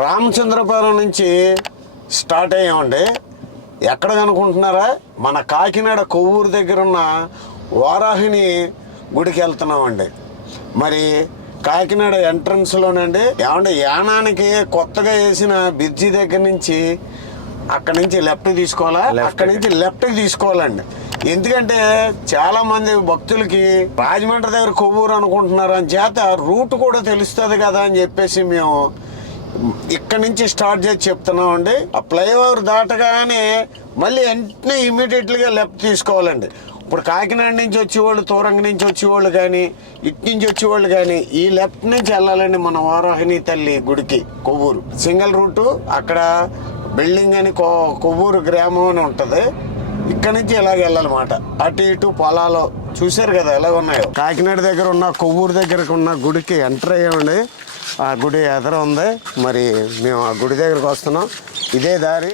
రామచంద్రపురం నుంచి స్టార్ట్ అయ్యామండి. ఎక్కడ కనుకుంటున్నారా? మన కాకినాడ కొవ్వూరు దగ్గర ఉన్న వారాహిని గుడికి వెళ్తున్నామండి. మరి కాకినాడ ఎంట్రన్స్లోనండి ఏమంటే యానానికి కొత్తగా వేసిన బ్రిడ్జి దగ్గర నుంచి అక్కడి నుంచి లెఫ్ట్ తీసుకోవాలా, అక్కడి నుంచి లెఫ్ట్కి తీసుకోవాలండి. ఎందుకంటే చాలా మంది భక్తులకి రాజమండ్రి దగ్గర కొవ్వూరు అనుకుంటున్నారు అని చేత రూట్ కూడా తెలుస్తుంది కదా అని చెప్పేసి మేము ఇక్కడి నుంచి స్టార్ట్ చేసి చెప్తున్నామండి. ఆ ఫ్లైఓవర్ దాటగానే మళ్ళీ వెంటనే ఇమీడియట్గా లెఫ్ట్ తీసుకోవాలండి. ఇప్పుడు కాకినాడ నుంచి వచ్చేవాళ్ళు, తూరంగ నుంచి వచ్చేవాళ్ళు కానీ, ఇటు నుంచి వచ్చేవాళ్ళు కానీ ఈ లెఫ్ట్ నుంచి వెళ్ళాలండి మన వారాహిని తల్లి గుడికి కొవ్వూరు. సింగిల్ రూటు, అక్కడ బిల్డింగ్ అని కొవ్వూరు గ్రామం అని ఉంటుంది. ఇక్కడ నుంచి ఇలాగ వెళ్ళాలన్నమాట. అటు ఇటు పొలాలు చూశారు కదా ఎలా ఉన్నాయో. కాకినాడ దగ్గర ఉన్న కొవ్వూరు దగ్గర ఉన్న గుడికి ఎంటర్ అయ్యామండి. ఆ గుడి ఎదుర ఉంది. మరి మేము ఆ గుడి దగ్గరకు వస్తున్నాం. ఇదే దారి.